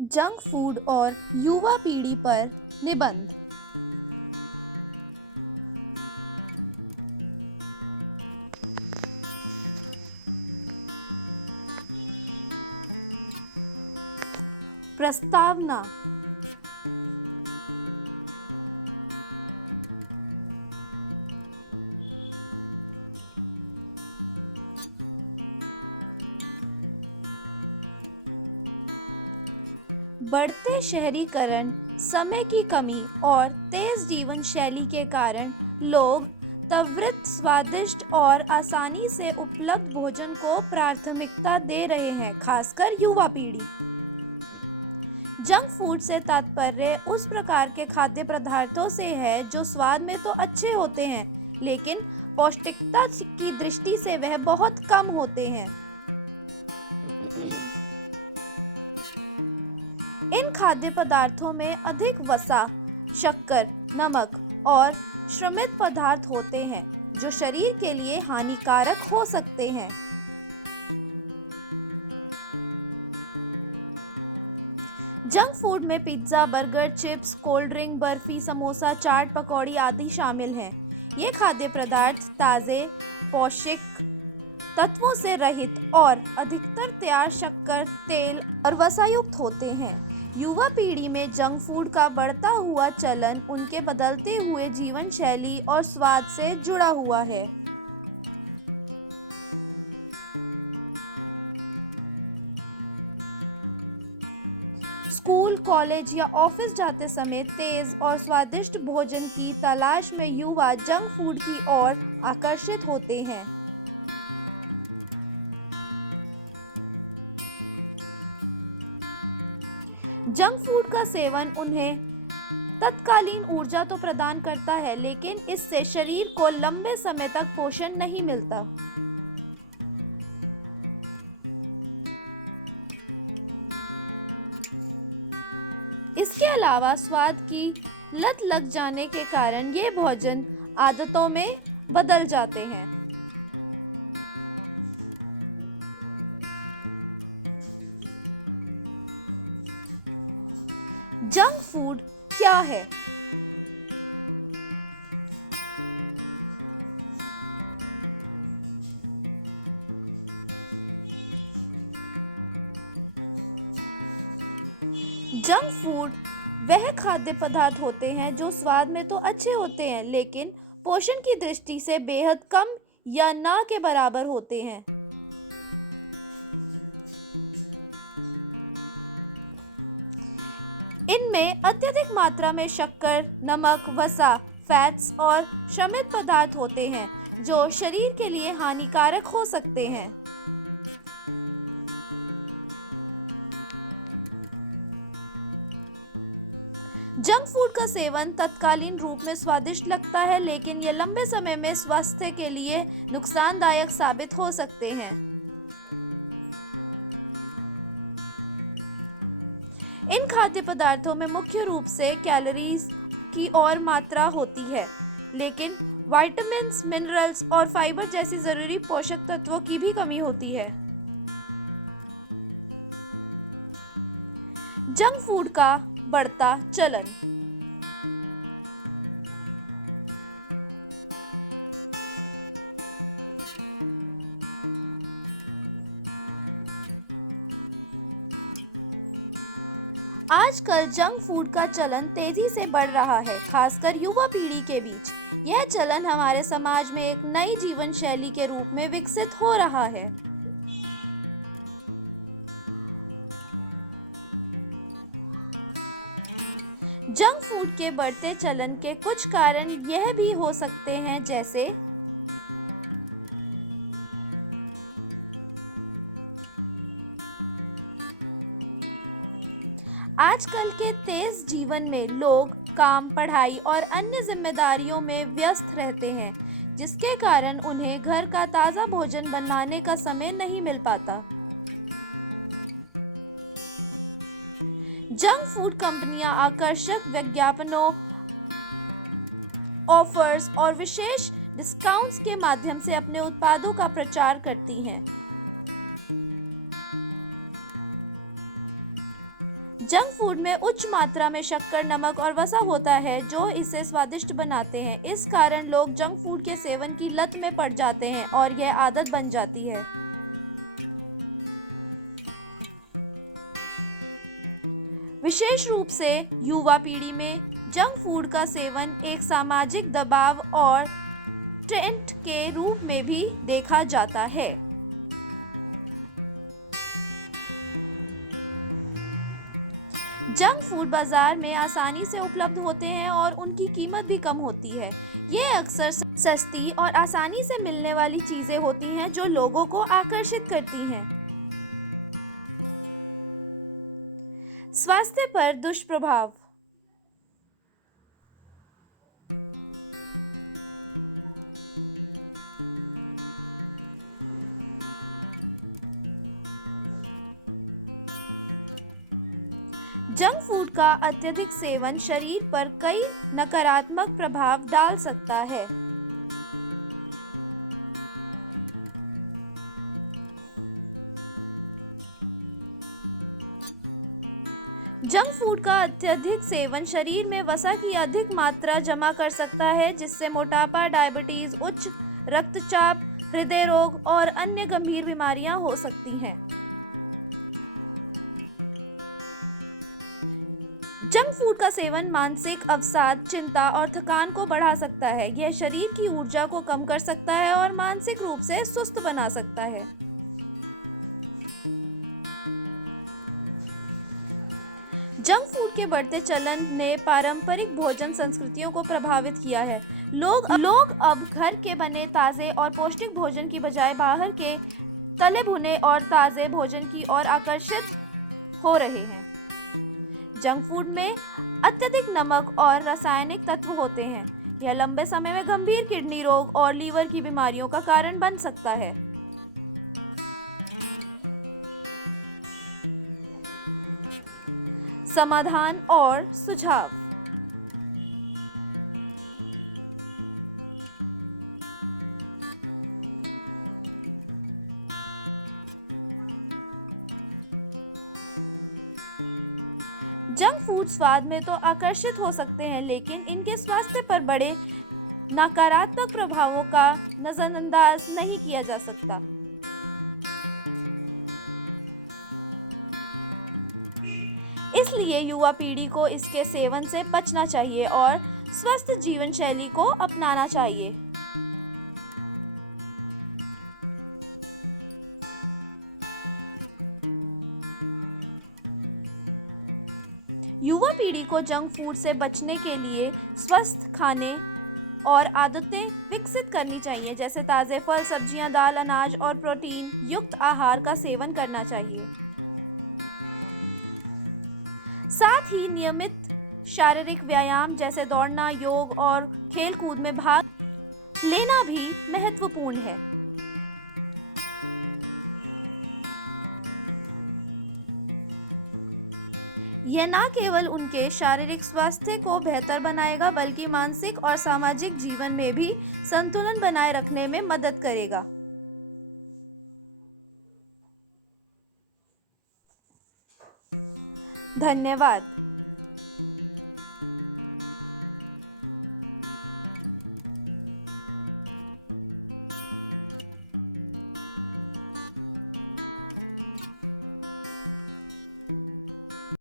Junk food और युवा पीढ़ी पर निबंध। प्रस्तावना। बढ़ते शहरीकरण, समय की कमी और तेज जीवन शैली के कारण लोग त्वरित, स्वादिष्ट और आसानी से उपलब्ध भोजन को प्राथमिकता दे रहे हैं, खासकर युवा पीढ़ी। जंक फूड से तात्पर्य उस प्रकार के खाद्य पदार्थों से है जो स्वाद में तो अच्छे होते हैं, लेकिन पौष्टिकता की दृष्टि से वह बहुत कम होते हैं। इन खाद्य पदार्थों में अधिक वसा, शक्कर, नमक और श्रमित पदार्थ होते हैं जो शरीर के लिए हानिकारक हो सकते हैं। जंक फूड में pizza, burger, chips, cold drink, barfi, samosa, chaat, pakodi आदि शामिल हैं। ये खाद्य पदार्थ ताज़े, पौष्टिक तत्वों से रहित और अधिकतर तैयार शक्कर, तेल और वसायुक्त होते हैं। युवा पीढ़ी में जंक फूड का बढ़ता हुआ चलन उनके बदलते हुए जीवन शैली और स्वाद से जुड़ा हुआ है। स्कूल, कॉलेज या ऑफिस जाते समय तेज और स्वादिष्ट भोजन की तलाश में युवा जंक फूड की ओर आकर्षित होते हैं। जंक फूड का सेवन उन्हें तत्कालीन ऊर्जा तो प्रदान करता है, लेकिन इससे शरीर को लंबे समय तक पोषण नहीं मिलता। इसके अलावा स्वाद की लत लग जाने के कारण ये भोजन आदतों में बदल जाते हैं। जंक फूड क्या है? जंक फूड वह खाद्य पदार्थ होते हैं जो स्वाद में तो अच्छे होते हैं, लेकिन पोषण की दृष्टि से बेहद कम या ना के बराबर होते हैं। इनमें अत्यधिक मात्रा में शक्कर, नमक, वसा, फैट्स और श्रमित पदार्थ होते हैं जो शरीर के लिए हानिकारक हो सकते हैं। जंक फूड का सेवन तत्कालीन रूप में स्वादिष्ट लगता है, लेकिन यह लंबे समय में स्वास्थ्य के लिए नुकसानदायक साबित हो सकते हैं। इन खाद्य पदार्थों में मुख्य रूप से कैलोरीज की और मात्रा होती है, लेकिन विटामिन्स, मिनरल्स और फाइबर जैसी जरूरी पोषक तत्वों की भी कमी होती है। जंक फूड का बढ़ता चलन। आजकल जंक फूड का चलन तेजी से बढ़ रहा है, खासकर युवा पीढ़ी के बीच। यह चलन हमारे समाज में एक नई जीवन शैली के रूप में विकसित हो रहा है। जंक फूड के बढ़ते चलन के कुछ कारण यह भी हो सकते हैं, जैसे आजकल के तेज जीवन में लोग काम, पढ़ाई और अन्य जिम्मेदारियों में व्यस्त रहते हैं, जिसके कारण उन्हें घर का ताज़ा भोजन बनाने का समय नहीं मिल पाता। जंक फूड कंपनियां आकर्षक विज्ञापनों, ऑफर्स और विशेष डिस्काउंट्स के माध्यम से अपने उत्पादों का प्रचार करती हैं। जंक फूड में उच्च मात्रा में शक्कर, नमक और वसा होता है जो इसे स्वादिष्ट बनाते हैं। इस कारण लोग जंक फूड के सेवन की लत में पड़ जाते हैं और यह आदत बन जाती है। विशेष रूप से युवा पीढ़ी में जंक फूड का सेवन एक सामाजिक दबाव और ट्रेंड के रूप में भी देखा जाता है। जंक फूड बाजार में आसानी से उपलब्ध होते हैं और उनकी कीमत भी कम होती है। ये अक्सर सस्ती और आसानी से मिलने वाली चीजें होती हैं जो लोगों को आकर्षित करती हैं। स्वास्थ्य पर दुष्प्रभाव। जंक फूड का अत्यधिक सेवन शरीर पर कई नकारात्मक प्रभाव डाल सकता है। जंक फूड का अत्यधिक सेवन शरीर में वसा की अधिक मात्रा जमा कर सकता है, जिससे मोटापा, डायबिटीज, उच्च रक्तचाप, हृदय रोग और अन्य गंभीर बीमारियां हो सकती हैं। जंक फूड का सेवन मानसिक अवसाद, चिंता और थकान को बढ़ा सकता है। यह शरीर की ऊर्जा को कम कर सकता है और मानसिक रूप से सुस्त बना सकता है। जंक फूड के बढ़ते चलन ने पारंपरिक भोजन संस्कृतियों को प्रभावित किया है। लोग अब घर के बने ताज़े और पौष्टिक भोजन की बजाय बाहर के तले भुने और ताज़े भोजन की ओर आकर्षित हो रहे हैं। जंक फूड में अत्यधिक नमक और रासायनिक तत्व होते हैं। यह लंबे समय में गंभीर किडनी रोग और लीवर की बीमारियों का कारण बन सकता है। समाधान और सुझाव। जंक फूड स्वाद में तो आकर्षित हो सकते हैं, लेकिन इनके स्वास्थ्य पर बड़े नकारात्मक प्रभावों का नजरअंदाज नहीं किया जा सकता। इसलिए युवा पीढ़ी को इसके सेवन से बचना चाहिए और स्वस्थ जीवन शैली को अपनाना चाहिए। युवा पीढ़ी को जंक फूड से बचने के लिए स्वस्थ खाने और आदतें विकसित करनी चाहिए, जैसे ताज़े फल, सब्जियां, दाल, अनाज और प्रोटीन युक्त आहार का सेवन करना चाहिए। साथ ही नियमित शारीरिक व्यायाम जैसे दौड़ना, योग और खेल कूद में भाग लेना भी महत्वपूर्ण है। यह न केवल उनके शारीरिक स्वास्थ्य को बेहतर बनाएगा, बल्कि मानसिक और सामाजिक जीवन में भी संतुलन बनाए रखने में मदद करेगा। धन्यवाद।